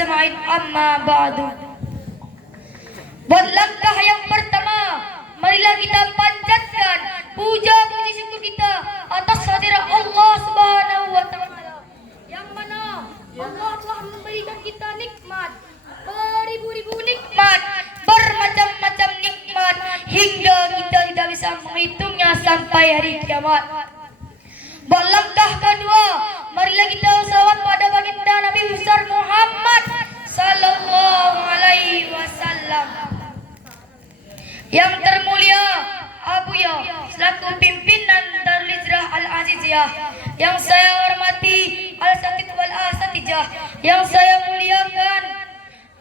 ajma'in, amma ba'du. Buat langkah yang pertama, marilah kita panjatkan puja puji syukur kita atas hadirat Allah Subhanahu wa taala, yang mana Allah telah memberikan kita nikmat, beribu-ribu nikmat, bermacam-macam nikmat, hingga kita tidak bisa menghitungnya sampai hari kiamat. Buat langkah kedua, marilah kita salawat pada baginda Nabi besar Muhammad sallallahu alaihi wasallam. Yang termulia Abuya selaku pimpinan Darul Hijrah Al-Aziziyah, yang saya hormati Al-Satid wal Asatijah, yang saya muliakan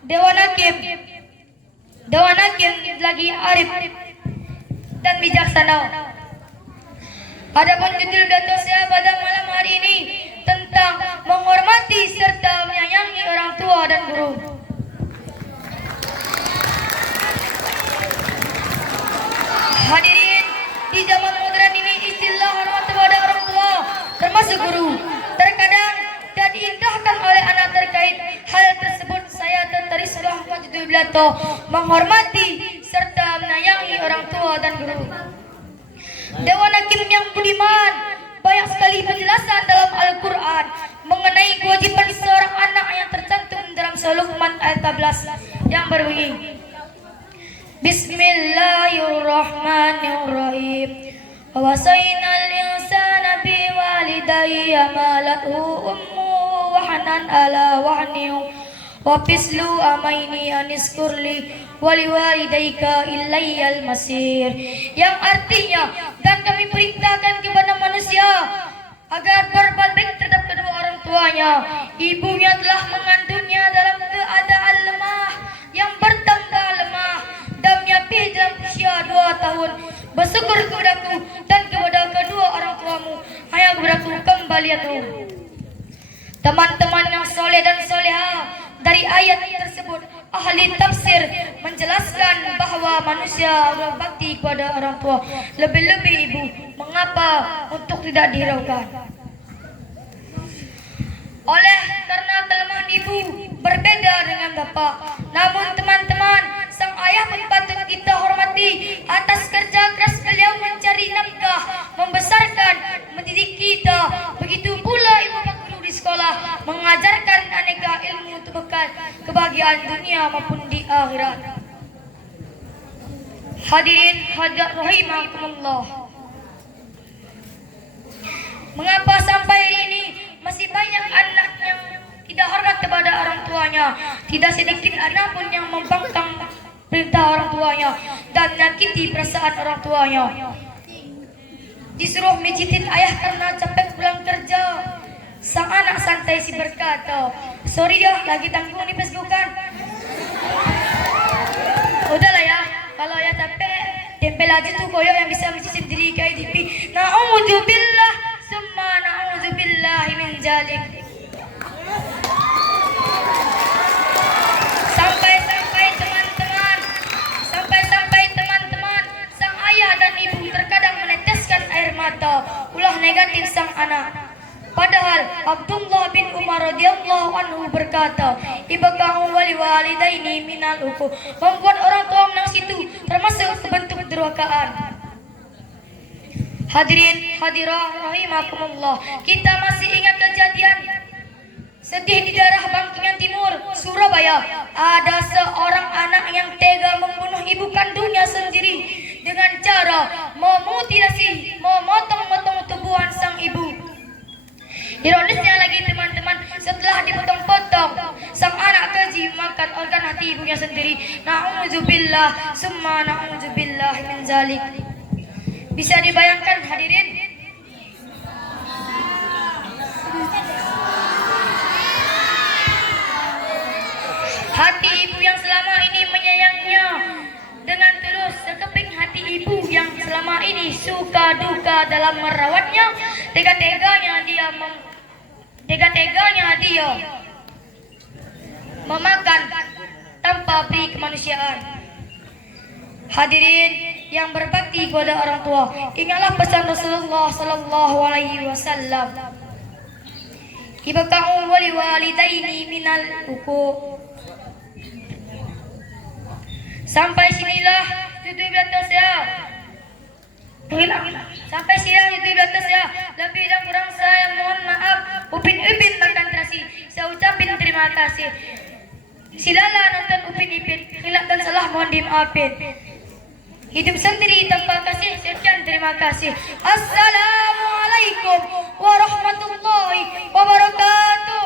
Dewan Hakim lagi arif dan bijaksana. Adapun judul dato saya pada malam hari ini tentang menghormati serta menyayangi orang tua dan guru. Hadirin, di zaman modern ini istilah hormat kepada orang tua termasuk guru terkadang tidak diindahkan oleh anak. Terkait hal tersebut, saya tertuliskan judul dato menghormati serta menyayangi orang tua dan guru. Dewan Hakim yang budiman, banyak sekali penjelasan dalam Al-Quran mengenai kewajiban seorang anak yang tercantum dalam surah Luqman ayat 14 yang berbunyi, Bismillahirrahmanirrahim. Wa wasainal insana biwalidayhi hamalathu ummuhu wahnan ala wahnin wa fislu amaini aniskurli waliwalidayka ilayyal masir, yang artinya, dan kami perintahkan kepada manusia agar berbuat baik terhadap kedua orang tuanya. Ibunya telah mengandungnya dalam keadaan lemah, yang bertambah lemah, dan menyapih dalam usia 2 tahun. Bersyukur kepadaku dan kepada kedua orang tuamu, hanya kepadaku kembalianmu. Teman-teman yang soleh dan soleha, dari ayat tersebut ahli tafsir menjelaskan bahwa manusia berbakti kepada orang tua, lebih-lebih ibu. Mengapa untuk tidak dihiraukan? Oleh karena kelemahan ibu berbeda dengan bapak. Namun teman-teman, sang ayah pun patut kita hormati atas kerja keras beliau mencari nafkah, membesarkan, mendidik kita. Begitu pula ibu guru di sekolah mengajarkan aneka ilmu untuk bekal kebahagiaan dunia maupun di akhirat. Hadirin hadirat rahimakumullah, mengapa sampai hari ini masih banyak anak yang tidak hormat kepada orang tuanya? Tidak sedikit anak pun yang membangkang perintah orang tuanya dan menyakiti perasaan orang tuanya. Disuruh mijitin ayah karena capek pulang kerja, sang anak santai si berkata, sorry ya, lagi tanggung di Facebookan. Udahlah ya, kalau ya capek, tempel aja tuh koyok yang bisa mijitin diri kayak DP. Na'udzubillah, summa na'udzubillahi min zalik. Sampai teman-teman, sang ayah dan ibu terkadang meneteskan air mata ulah negatif sang anak. Padahal Abdullah bin Umar radhiyallahu anhu berkata, ibakahu wali walidaini minal uku, membuat orang tua menang situ termasuk bentuk kedurhakaan. Hadirin hadirah rahimakumullah, kita masih ingat kejadian sedih di daerah Bangkingan Timur, Surabaya. Ada seorang anak yang tega membunuh ibu kandungnya sendiri dengan cara memutilasi, memotong-motong tubuhan sang ibu. Ironisnya lagi teman-teman, setelah dipotong-potong, sang anak keji makan organ hati ibunya sendiri. Na'udzubillah, summa na'udzubillah min zalik. Bisa dibayangkan hadirin? Hati ibu yang selama ini menyayanginya dengan tulus, sekeping hati ibu yang selama ini suka duka dalam merawatnya, tega-teganya dia memakan tanpa beri kemanusiaan. Hadirin yang berbakti kepada orang tua, ingatlah pesan Rasulullah sallallahu alaihi wasallam. ibaka'u wali walidaini minal uku. Sampai sinilah YouTube batas ya. Sampai sinilah YouTube batas ya. Lebih dan kurang saya mohon maaf. Upin-ipin berkonsentrasi. Saya ucapin terima kasih. Silalah nonton Upin-ipin. Khilaf dan salah mohon dimaafin. Hidup sendiri tanpa kasih. Sekian terima kasih. Assalamualaikum warahmatullahi wabarakatuh.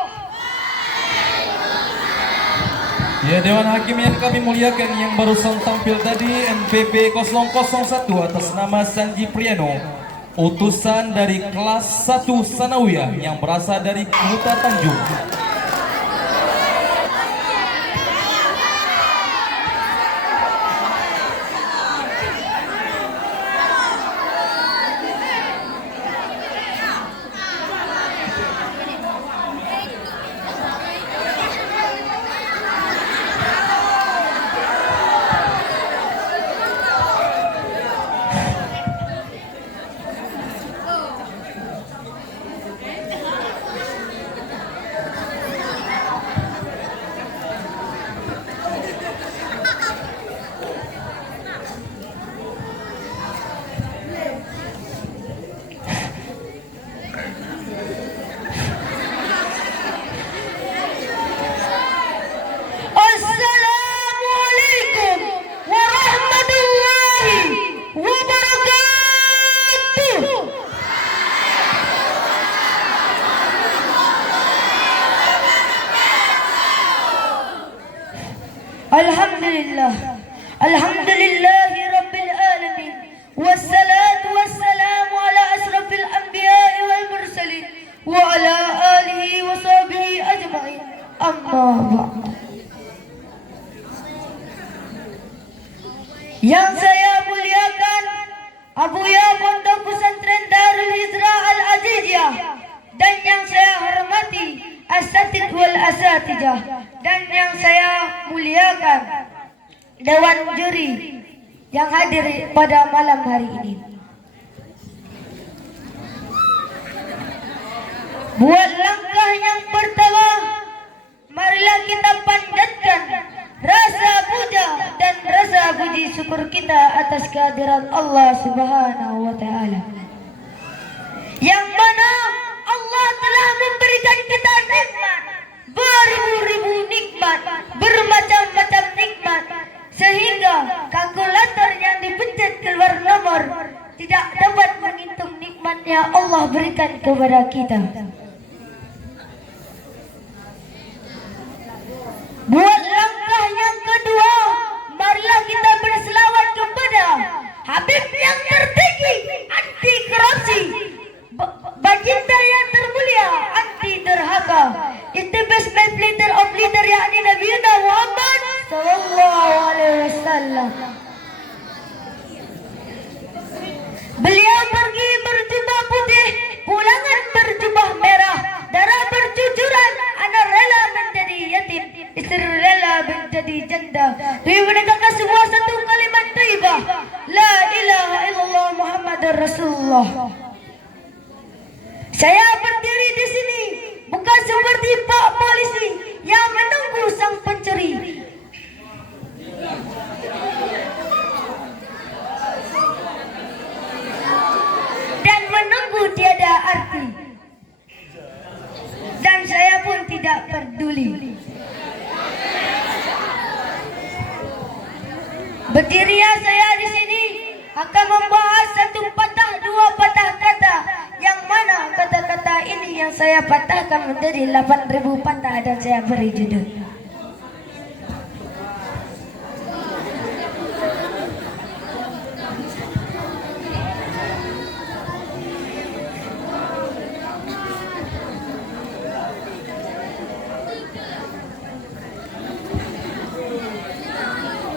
Ya, Dewan Hakim yang kami muliakan, yang barusan tampil tadi NPP 001 atas nama Sanji Priano, utusan dari kelas 1 Sanawiyah yang berasal dari Kuta Tanjung. Alhamdulillahi Rabbil Alamin. Wassalatu wassalamu ala asrafil anbiya'i wal mursalin wa ala alihi wa sahbihi ajma'in. Amma ba'd. Yang saya muliakan Abuya Pondok Pesantren Darul Hijrah Al-Aziziyah, dan yang saya hormati Asatid wal Asatijah, dan yang saya muliakan Dewan Juri yang hadir pada malam hari ini. Buat langkah yang pertama, marilah kita panjatkan rasa puja dan rasa puji syukur kita atas kehadiran Allah Subhanahu wa Ta'ala, yang mana Allah telah memberikan kita nikmat, beribu-ribu nikmat, bermacam-macam nikmat, sehingga kalkulator yang dipencet keluar nomor tidak dapat menghitung nikmatnya Allah berikan kepada kita. Buat langkah yang kedua, marilah kita berselawat kepada Habib yang tertinggi, anti korupsi, baginda yang termulia, anti derhaka, the best leader of leader, yakni Nabi Muhammad sallallahu alaihi wasallam. Beliau pergi berjubah putih, pulangan berjubah merah, darah bercucuran, anak rela menjadi yatim, istri rela menjadi janda, demi menegakkan sebuah satu kalimat thayyibah, la ilaha illallah Muhammadar Rasulullah. Saya berdiri di sini bukan seperti Pak Polisi yang menunggu sang pencuri, dan menunggu tiada arti, dan saya pun tidak peduli. Berdiri saya di sini akan membahas satu patah dua patah kata, yang mana kata-kata ini yang saya patahkan menjadi 8.000 patah, dan saya beri judul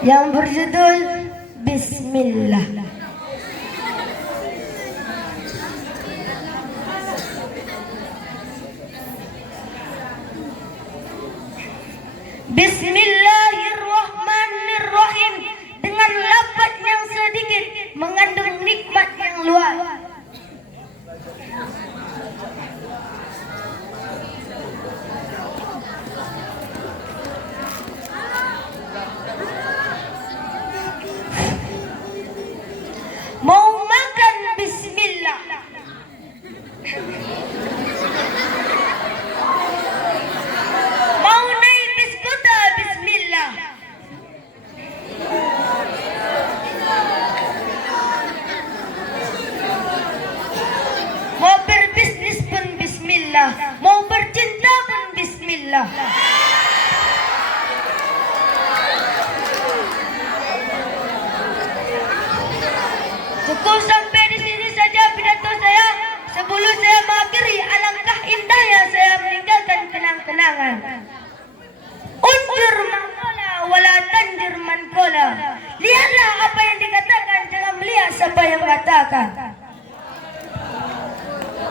yang berjudul Bismillah. Bismillahirrahmanirrahim, dengan lafaz yang sedikit mengandung nikmat yang luas. saudara. Lihatlah apa yang dikatakan, jangan melihat siapa yang mengatakan.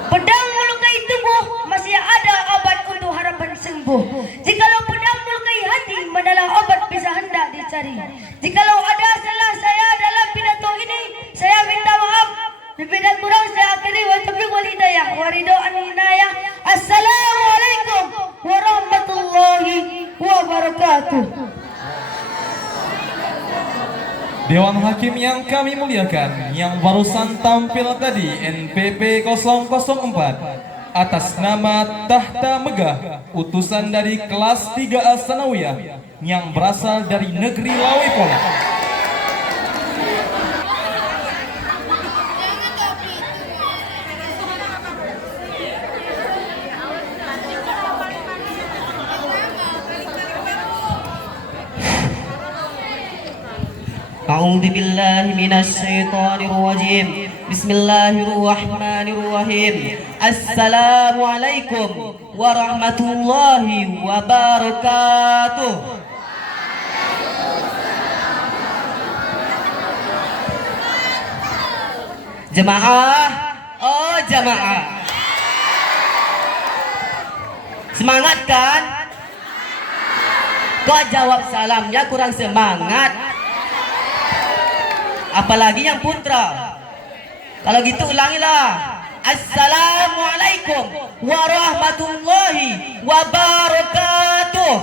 Pedang melukai tubuh, masih ada obat untuk harapan sembuh. Jikalau pedang melukai hati, manalah obat bisa hendak dicari. Jikalau ada salah saya dalam pidato ini, saya minta maaf. Lebih dan kurang saya akhiri wa taufiq wal hidayah wa ridwan inayah. Assalamualaikum warahmatullahi wabarakatuh. Dewan Hakim yang kami muliakan, yang barusan tampil tadi NPP 004 atas nama Tahta Megah, utusan dari kelas 3A Sanawiyah yang berasal dari negeri Lawe Pola. A'udzu billahi minasy syaithanir rajim. Bismillahirrahmanirrahim. Assalamualaikum warahmatullahi wabarakatuh. Jemaah, oh jemaah. Semangat kan? Kok jawab salamnya kurang semangat? Apalagi yang putra. Kalau gitu ulangilah. Assalamualaikum warahmatullahi wabarakatuh.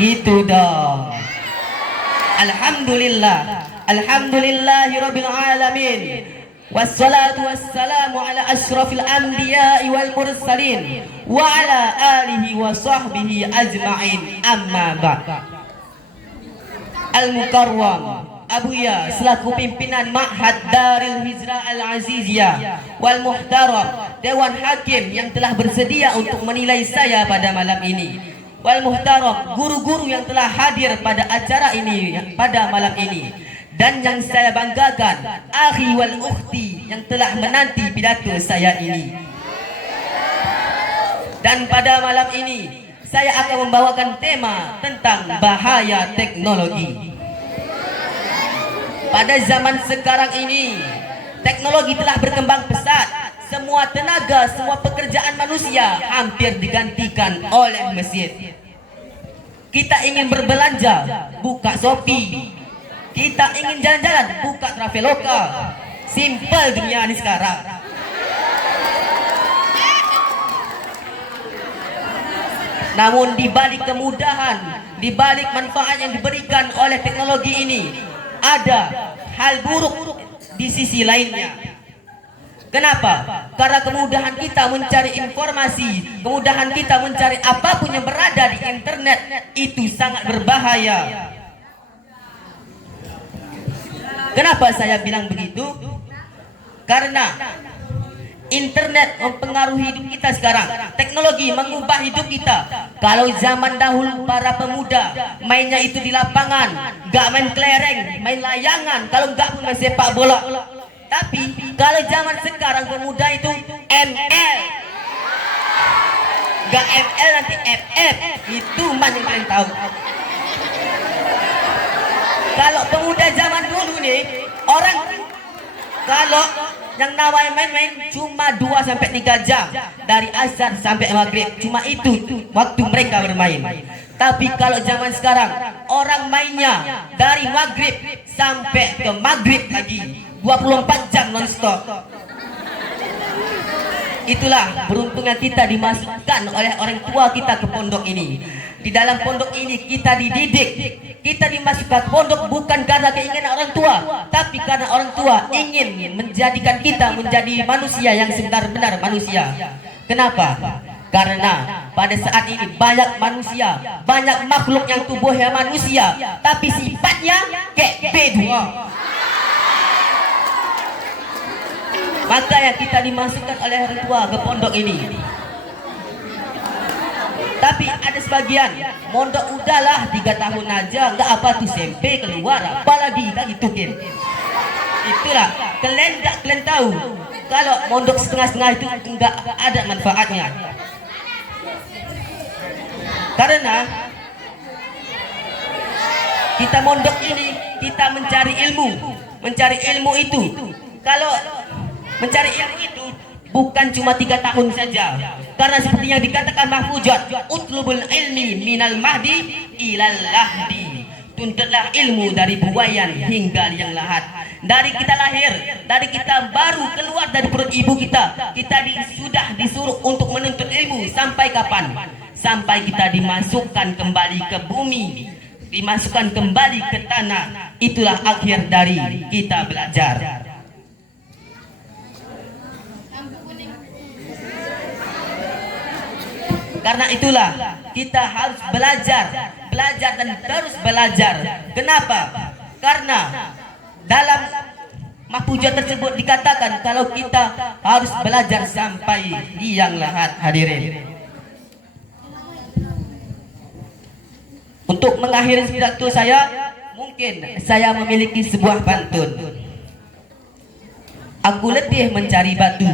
Gitu dong. Alhamdulillah. Alhamdulillahirabbil alamin. Wassalatu wassalamu ala asyrafil anbiya'i wal mursalin wa ala alihi wa sahbihi ajma'in, amma ba'd. Al-Mukarram Abuya selaku pimpinan Ma'had Darul Hijrah Al-Aziziyah wal Muhtaram Dewan Hakim yang telah bersedia untuk menilai saya pada malam ini, wal Muhtaram guru-guru yang telah hadir pada acara ini pada malam ini, dan yang saya banggakan akhi wal ukhti yang telah menanti pidato saya ini. Dan pada malam ini saya akan membawakan tema tentang bahaya teknologi. Pada zaman sekarang ini teknologi telah berkembang pesat. Semua tenaga, semua pekerjaan manusia hampir digantikan oleh mesin. Kita ingin berbelanja, buka Shopee. Kita ingin jalan-jalan, buka Traveloka. Simple dunia ini sekarang. Namun di balik kemudahan, di balik manfaat yang diberikan oleh teknologi ini, ada hal buruk di sisi lainnya. Kenapa? Karena kemudahan kita mencari informasi, kemudahan kita mencari apapun yang berada di internet itu sangat berbahaya. Kenapa saya bilang begitu? Karena internet mempengaruhi hidup kita sekarang. Teknologi mengubah hidup kita. Kalau zaman dahulu para pemuda mainnya itu di lapangan, gak main kelereng, main layangan, kalau gak pun main sepak bola. Tapi kalau zaman sekarang pemuda itu ML, gak ML nanti FF. Itu man yang kalian tahu. Kalau pemuda zaman dulu nih, orang kalau yang namanya main-main cuma 2-3 jam dari asar sampai maghrib, cuma itu waktu mereka bermain. Tapi kalau zaman sekarang orang mainnya dari maghrib sampai ke maghrib lagi, 24 jam non-stop. Itulah beruntungnya kita dimasukkan oleh orang tua kita ke pondok ini. Di dalam pondok ini kita dididik, kita dimasukkan pondok bukan karena keinginan orang tua, tapi karena orang tua ingin menjadikan kita menjadi manusia yang sebenar-benar manusia. Kenapa? Karena pada saat ini banyak manusia, banyak makhluk yang tubuhnya manusia, tapi sifatnya kayak bedua. Maka yang kita dimasukkan oleh orang tua ke pondok ini. Tapi ada sebagian mondok udahlah 3 tahun aja, nggak apa tuh SMP keluar, apalagi kan gitu kan. Itulah kalian tahu kalau mondok setengah-setengah itu enggak ada manfaatnya. Karena kita mondok ini kita mencari ilmu. Mencari ilmu itu, kalau mencari ilmu itu bukan cuma 3 tahun saja. Karena seperti yang dikatakan Mahfuzat, utlubul ilmi minal mahdi ilal lahdi. Tuntutlah ilmu dari buayan hingga liang lahat. Dari kita lahir, dari kita baru keluar dari perut ibu kita, sudah disuruh untuk menuntut ilmu sampai kapan? Sampai kita dimasukkan kembali ke bumi, dimasukkan kembali ke tanah. Itulah akhir dari kita belajar. Karena itulah kita harus belajar dan terus belajar. Kenapa? Karena dalam Mahfuzat tersebut dikatakan kalau kita harus belajar sampai liang lahat, hadirin. Untuk mengakhiri pidato saya, mungkin saya memiliki sebuah pantun. Aku letih mencari batu.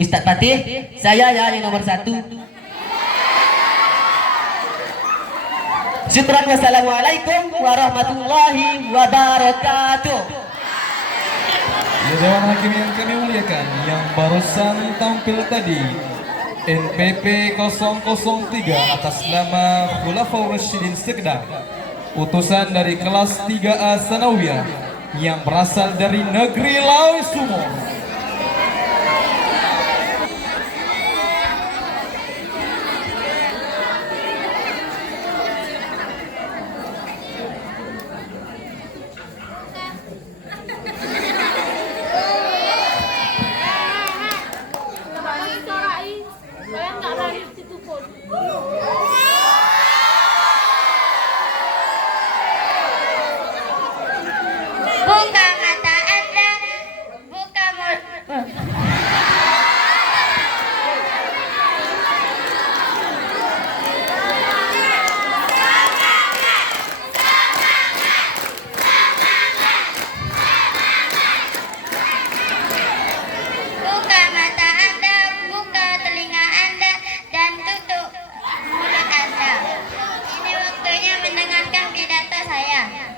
Ustaz Fatih, saya ya yang nomor 1. Syukran, wassalamualaikum warahmatullahi wabarakatuh. Ya Dewan Hakim yang kami muliakan, yang barusan tampil tadi NPP 003 atas nama Khulafaur Rasyidin Sekedang, utusan dari kelas 3A Sanawiyah yang berasal dari negeri Lawi Sumur. Buka mata Anda, buka mulut. Buka mata Anda, buka telinga Anda, dan tutup mulut Anda. Ini waktunya mendengarkan pidato saya.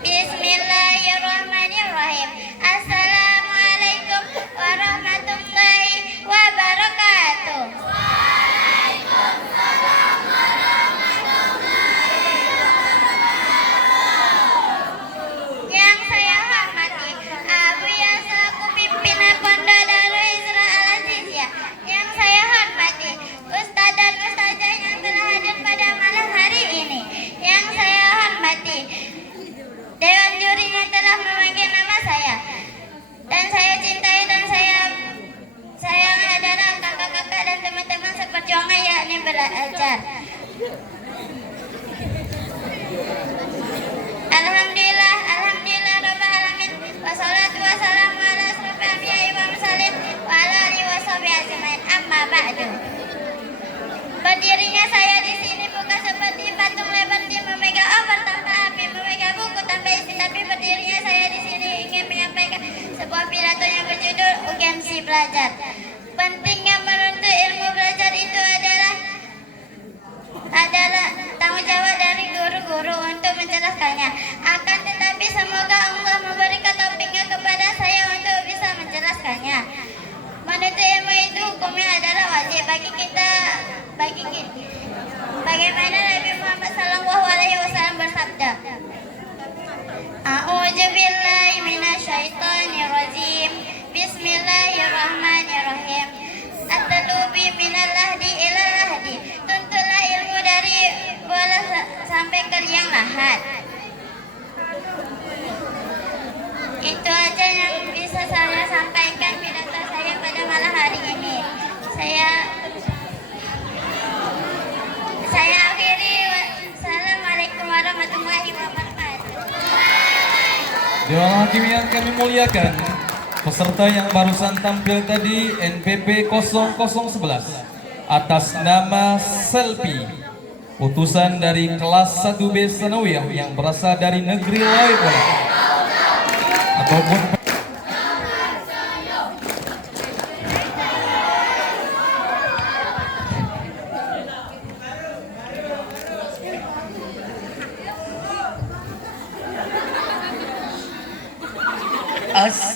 Bismillahirrahmanirrahim. Assalamualaikum warahmatullahi wabarakatuh. Yang saya hormati Abu Ya selaku pimpinan Pondok Darul Hijrah Al Aziziyah. Yang saya hormati Ustadz dan Ustazah yang telah hadir pada malam hari ini. Yang saya hormati Dewan juri yang telah memanggil nama saya, dan saya cintai dan saya sayangi adalah kakak-kakak dan teman-teman seperjuangan yakni belajar. Alhamdulillah Rabbil Alamin. Wassalatu wassalamu ala asrofil anbiya'i wal mursalin wa ala alihi washabihi ajmain. Amma ba'du. Berdirinya saya di sini bukan seperti patung Liberty memegang obor tanpa api, memegang buku tanpa isi, tapi berdirinya saya di sini ingin menyampaikan sebuah pidato yang berjudul urgensi belajar. Pentingnya menuntut ilmu belajar itu adalah tanggung jawab dari guru-guru untuk menjelaskannya. Akan tetapi semoga Allah memberikan taufiknya kepada saya untuk bisa menjelaskannya. Menuntut ilmu itu hukumnya adalah wajib bagi kita. Bagaimana Nabi Muhammad SAW bersabda, A'udzubillahi minasyaitonirrajim. Bismillahirrahmanirrahim. At-talubi minal lahdi ilal lahdi. Tuntutlah ilmu dari bola sampai ke liang lahat. Itu aja yang bisa saya sampaikan pidato saya pada malam hari ini. Saya akhiri. Wassalamualaikum warahmatullahi wabarakatuh. Dewan Hakim yang kami muliakan, peserta yang barusan tampil tadi NPP 0011 atas nama Selpi, utusan dari kelas 1B Sanawiyah yang berasal dari negeri lain ataupun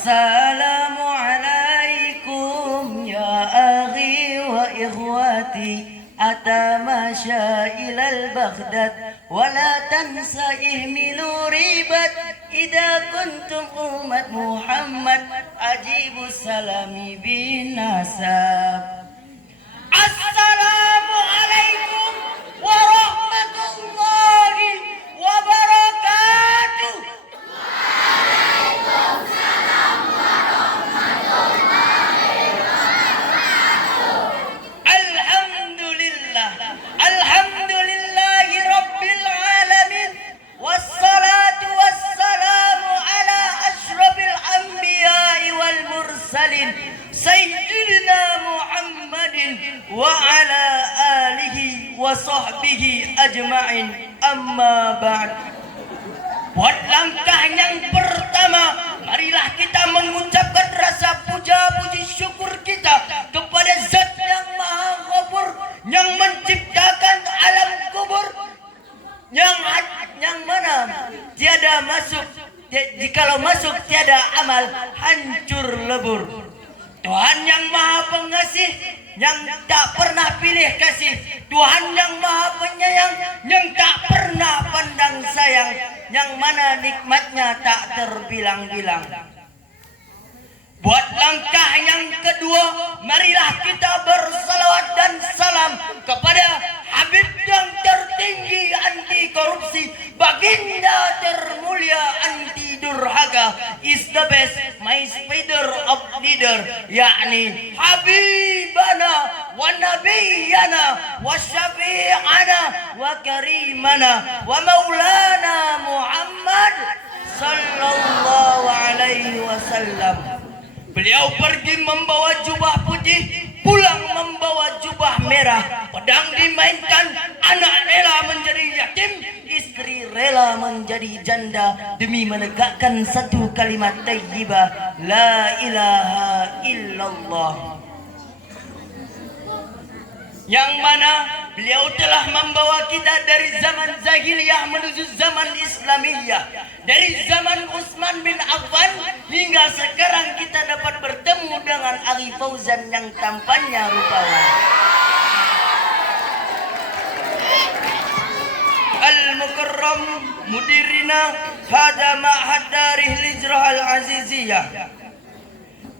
السلام عليكم يا أخي وإخواتي أتماشى إلى البغداد ولا تنسى اهملوا ريبت إذا كنتم أمة محمد أجيبوا السلام بالنسب. السلام عليكم ورحمة الله وبركاته. الحمد لله رب العالمين والصلاة والسلام على أشرف الأنبياء والمرسلين سيدنا محمد وعلى آله وصحبه أجمعين. أما بعد. Buat langkah yang pertama, marilah kita mengucapkan rasa puja-puji syukur kita kepada Zat yang Maha Ghafur, yang menciptakan alam kubur, yang mana tiada masuk, jikalau masuk tiada amal, hancur lebur. Tuhan yang Maha Pengasih, yang tak pernah pilih kasih, Tuhan yang Maha Penyayang, yang tak pernah pandang sayang, yang mana nikmatnya tak terbilang-bilang. Buat langkah yang kedua, marilah kita bersalawat dan salam kepada Habib yang tertinggi anti korupsi, baginda termulia anti durhaka, is the best, my spider of leader, yakni Habibana wa Nabiyana wa Syafi'ana wa Karimana wa Maulana Muhammad sallallahu alaihi wasallam. Beliau pergi membawa jubah putih, pulang membawa jubah merah. Pedang dimainkan, anak rela menjadi yatim, istri rela menjadi janda demi menegakkan satu kalimat thayyibah, la ilaha illallah. Yang mana beliau telah membawa kita dari zaman jahiliyah menuju zaman Islamiyah, dari zaman Utsman bin Affan hingga sekarang kita dapat bertemu dengan Ari Fauzan yang tampannya rupawan. Al-Mukarram mudirina hada ma'had darih Hijrah al-Aziziyah.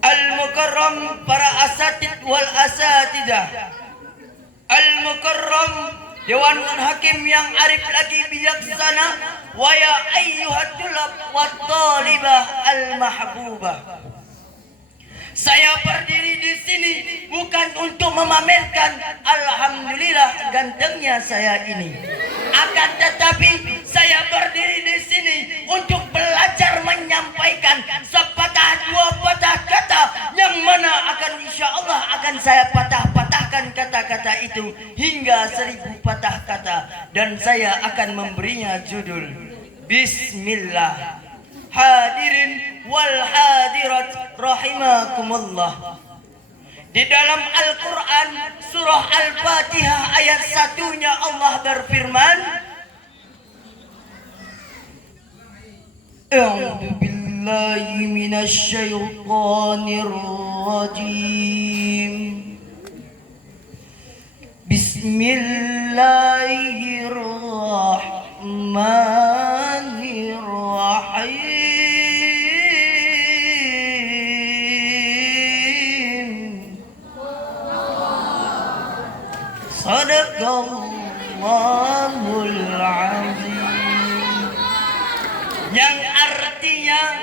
Al-Mukarram para asatid wal asatidah. Al-Mukarram Dewan Hakim yang arif lagi bijaksana, wa ya ayyuhat tulab wa talibah al-mahbubah. Saya berdiri di sini bukan untuk memamerkan alhamdulillah gantengnya saya ini. Akan tetapi saya berdiri di sini untuk belajar menyampaikan sepatah dua patah kata yang mana akan insyaallah akan saya patah-patahkan kata-kata itu hingga 1000 patah kata, dan saya akan memberinya judul Bismillah. Hadirin wal hadirat rahimakumullah. Di dalam Al-Quran surah Al-Fatihah ayat 1-nya Allah berfirman, A'udzu billahi minasy syaithanir rajim. Bismillahirrahmanirrahim. Sadaqallahul azim. Yang artinya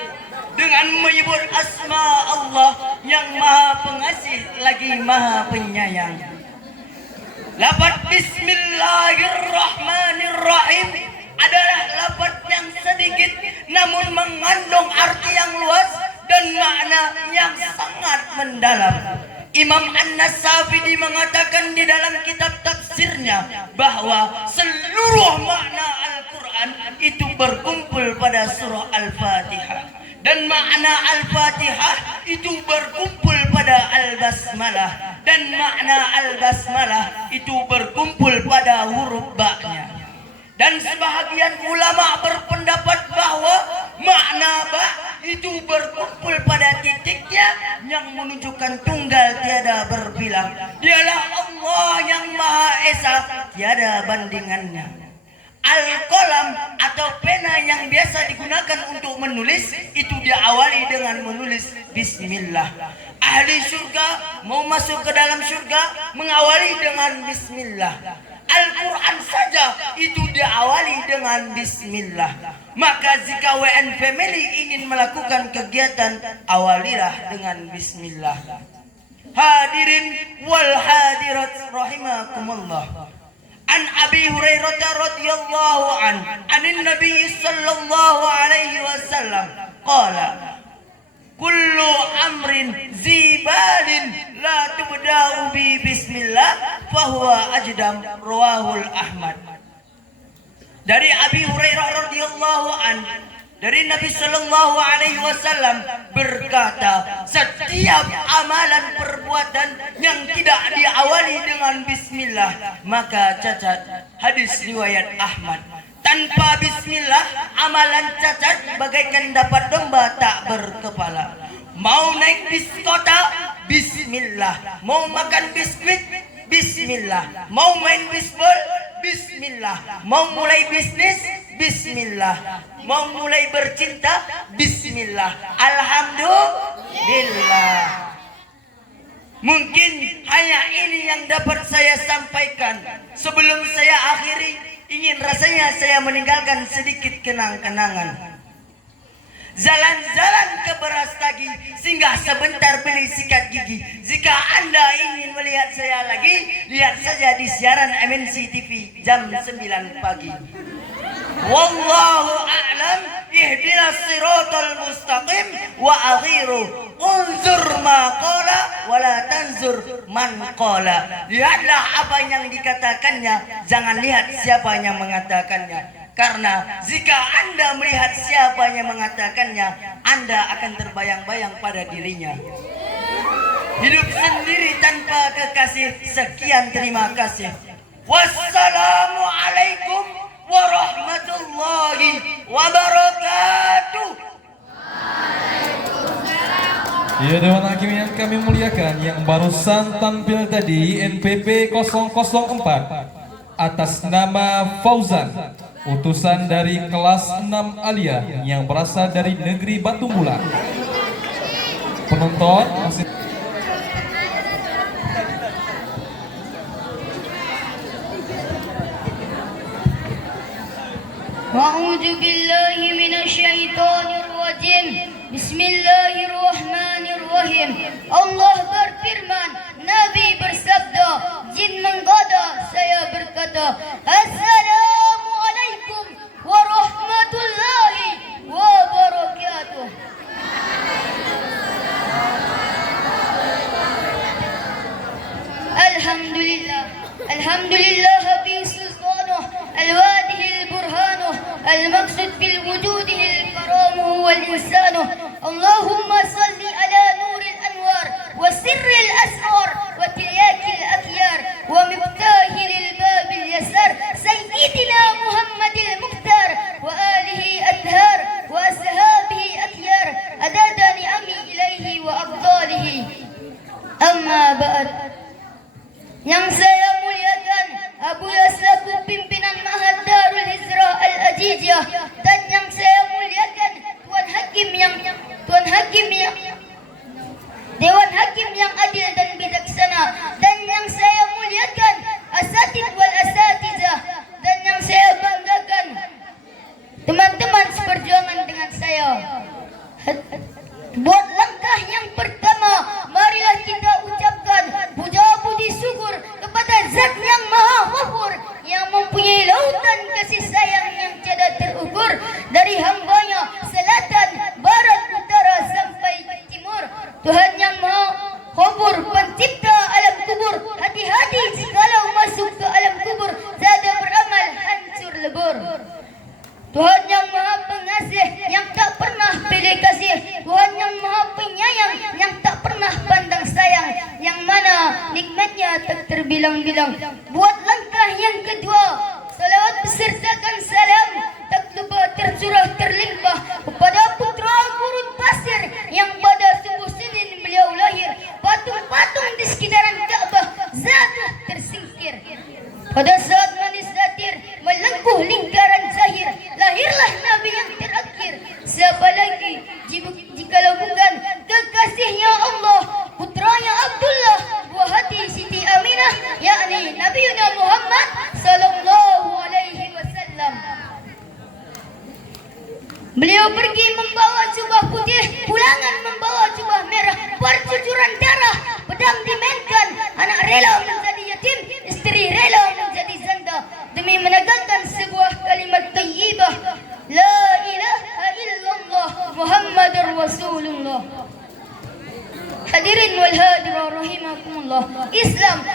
dengan menyebut asma Allah yang Maha Pengasih lagi Maha Penyayang. Lafaz Bismillahirrahmanirrahim adalah lafaz yang sedikit namun mengandung arti yang luas dan makna yang sangat mendalam. Imam An-Nasafidi mengatakan di dalam kitab tafsirnya bahwa seluruh makna Al-Quran itu berkumpul pada surah Al-Fatihah, dan makna Al-Fatihah itu berkumpul pada Al-Basmalah, dan makna Al-Basmalah itu berkumpul pada huruf ba-nya. Dan sebahagian ulama berpendapat bahwa makna ba itu berkumpul pada titiknya yang menunjukkan tunggal tiada berbilang. Dialah Allah yang Maha Esa, tiada bandingannya. Al-qalam atau pena yang biasa digunakan untuk menulis itu diawali dengan menulis bismillah. Ahli surga mau masuk ke dalam surga mengawali dengan bismillah. Al-Quran saja itu diawali dengan bismillah. Maka jika WN Family ingin melakukan kegiatan, awalilah dengan bismillah. Hadirin wal hadirat rahimakumullah. An Abi Hurairah radhiyallahu anin Nabi sallallahu alaihi wasallam qala kullu amrin zibalin la tubda'u bi bismillah fahuwa ajdam, rawahul Ahmad. Dari Abi Hurairah radhiyallahu dari Nabi sallallahu alaihi wasallam berkata, setiap amalan perbuatan yang tidak diawali dengan bismillah maka cacat. Hadis riwayat Ahmad. Tanpa bismillah amalan cacat bagaikan dapat domba tak berkepala. Mau naik bis kota, bismillah. Mau makan biskuit, bismillah. Mau main bisbol, bismillah. Mau mulai bisnis, bismillah. Mau mulai bercinta, bismillah. Alhamdulillah. Mungkin hanya ini yang dapat saya sampaikan. Sebelum saya akhiri, ingin rasanya saya meninggalkan sedikit kenang-kenangan. Jalan-jalan ke Berastagi, singgah sebentar beli sikat gigi. Jika Anda ingin melihat saya lagi, lihat saja di siaran MNC TV jam 9 pagi. Wallahu a'lam, ihdinas siratal mustaqim wa akhiru unzur ma qala wa la tanzur man qala. Lihatlah apa yang dikatakannya, jangan lihat siapa yang mengatakannya. Karena jika Anda melihat siapa yang mengatakannya, Anda akan terbayang-bayang pada dirinya. Hidup sendiri tanpa kekasih. Sekian, terima kasih. Wassalamualaikum warahmatullahi wabarakatuh. Ya Dewan Hakim yang kami muliakan, yang barusan tampil tadi NPP 004 atas nama Fauzan, utusan dari kelas 6 Alia yang berasal dari negeri Batu Mula. Penonton masih A'udzu billahi minasyaitonir rajim. Bismillahirrahmanirrahim. Allah berfirman, Nabi bersabda, jin menggoda, saya berkata, Assalamualaikum warahmatullahi wabarakatuh. Alhamdulillah, alhamdulillah bi sultanuh al-wadih al-burhanuh al-maqsud fil wujudihi al-karamuh wal-insanuh. Allahumma salli ala nuril anwar wa sirril asrar wa tilyakil akhyar wa miftahil babil yasar sayyidina Muhammadil mukhtar wa alihi adhar wa ashabihi akhyar adada ni'ami ilaihi wa afdalihi. Amma ba'd. Yang saya muliakan Abu Yaslaku pimpinan Ma'had Darul Hijrah Al-Ajijah, dan yang saya muliakan Tuan Hakim yang Dewan Hakim yang adil dan bijaksana, dan yang saya muliakan asatid wal asatizah, dan yang saya banggakan teman-teman seperjuangan dengan saya. Buat langkah yang pertama, marilah kita ucapkan puja budi syukur kepada Zat yang Maha Ghafur, yang mempunyai lautan kasih sayang yang tiada terukur, dari hambanya selatan, barat, utara sampai ke timur. Tuhan yang Maha Ghafur, pencipta alam kubur, hati-hati jikalau masuk ke alam kubur, tiada beramal hancur lebur. Tuhan yang Maha Pengasih, yang tak pernah pilih kasih. Tuhan yang Maha Penyayang, yang tak pernah pandang sayang, yang mana nikmatnya tak terbilang-bilang. Buat langkah yang kedua, salawat besertakan salam tak lupa tercurah terlimpah kepada putra gurun Pada saat manis satir melengkuh lingkaran zahir, lahirlah Nabi yang terakhir. Siapa lagi jikalau bukan kekasihnya Allah, putranya Abdullah, buah hati Siti Aminah, yakni Nabi Muhammad sallallahu alaihi wasallam. Beliau pergi membawa jubah putih, pulangan membawa jubah merah, percucuran darah, pedang dimainkan, anak rela menjadi yatim, istri rela menjadi janda demi menegakkan sebuah kalimat thayyibah, la ilaha illallah Muhammadur Rasulullah. Hadirin wal hadirat rahimakumullah. Islam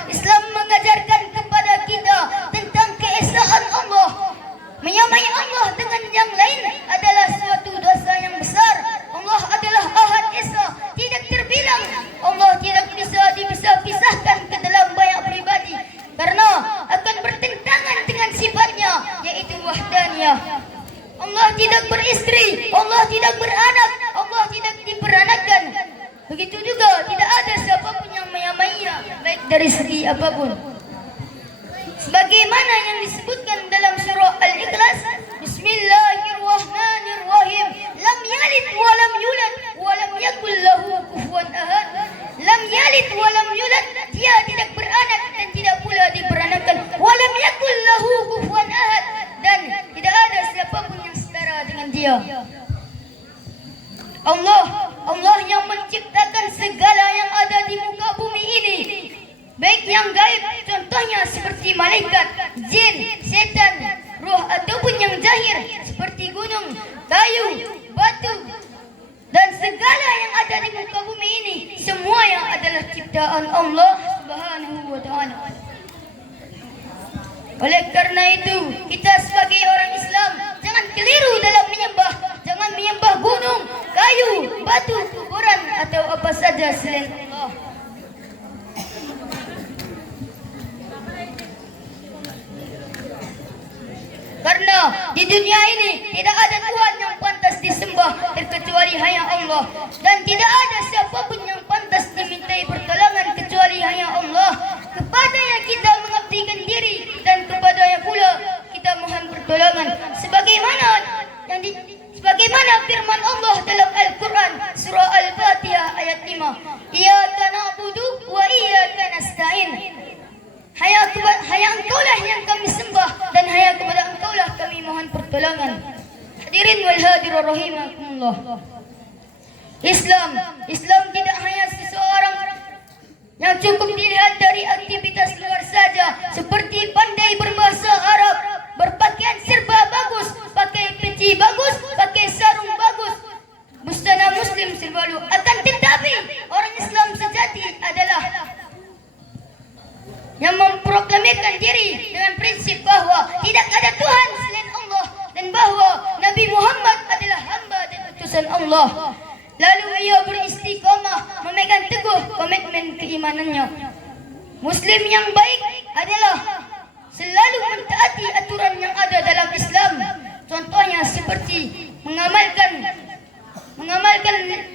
mengajarkan kepada kita tentang keesaan Allah. Menyamai Allah dengan yang lain adalah suatu dosa yang besar. Allah adalah Ahad Esa, tidak terbilang. Allah tidak bisa dipisah-pisahkan ke dalam banyak pribadi karena akan bertentangan dengan sifatnya, yaitu wahdaniyah. Allah tidak beristri, Allah tidak beranak, Allah tidak diperanakan. Begitu juga tidak ada siapapun yang menyamainya, baik dari segi apapun. Sebagaimana yang disebutkan dalam surah Al-Ikhlas, Bismillahirrahmanirrahim. Lam yalid wa lam yulad wa lam yakul lahu kufuwan ahad. Lam yalid wa lam yulad, dia tidak beranak dan tidak pula diperanakan. Wa lam yakul lahu kufuwan ahad, dan tidak ada siapapun yang setara dengan dia. Allah yang menciptakan segala yang ada di muka bumi ini, baik yang gaib, contohnya seperti malaikat, jin, setan, roh, ataupun yang zahir seperti gunung, kayu, batu, dan segala yang ada di muka bumi ini, semua yang adalah ciptaan Allah Subhanahu wa ta'ala. Oleh karena itu, kita sebagai orang Islam jangan keliru dalam menyembah. Jangan menyembah gunung, kayu, batu, kuburan, atau apa saja selain Allah. Karena di dunia ini tidak ada Tuhan yang pantas disembah terkecuali hanya Allah, dan tidak ada siapapun yang pantas dimintai pertolongan kecuali hanya Allah. Kepadanya kita mengabdikan diri dan kepadanya pula kita mohon pertolongan. Sebagaimana firman Allah dalam Al-Quran surah Al-Fatihah ayat 5, Iyyaka na'budu wa iyyaka nasta'in. Hanya Engkaulah yang kami sembah dan hanya kepada Engkaulah kami mohon pertolongan. Hadirin wal hadirat rahimakumullah. Islam tidak hanya seseorang yang cukup dilihat dari aktivitas luar saja, seperti pandai berbahasa Arab, berpakaian serba bagus, pakai peci bagus, pakai sarung bagus, busana muslim serbalu. Akan tetapi orang Islam sejati adalah yang memproklamirkan diri dengan prinsip bahwa tidak ada Tuhan selain Allah dan bahwa Nabi Muhammad adalah hamba dan utusan Allah. Lalu ia beristiqamah memegang teguh komitmen keimanannya. Muslim yang baik adalah selalu mentaati aturan yang ada dalam Islam. Contohnya seperti mengamalkan 5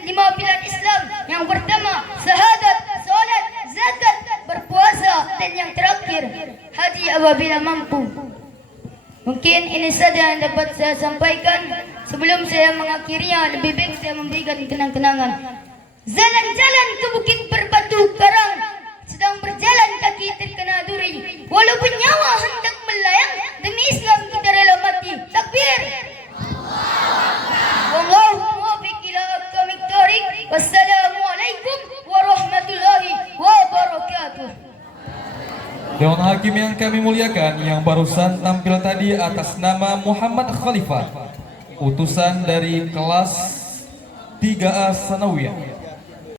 pilar Islam. Yang pertama, syahadat, salat, zakat, berpuasa, dan yang terakhir, haji apabila mampu. Mungkin ini saja yang dapat saya sampaikan. Sebelum saya mengakhirinya, lebih baik saya memberikan kenang-kenangan. Jalan-jalan ke bukit berbatu karang, sedang berjalan kaki terkena duri. Walaupun nyawa hendak melayang, demi Islam kita rela mati. Takbir! Wallahu muwaffiq ila aqwamit thoriq. Wassalamualaikum warahmatullahi wabarakatuh. Dewan Hakim yang kami muliakan, yang barusan tampil tadi atas nama Muhammad Khalifah, utusan dari kelas 3A Sanawiyah.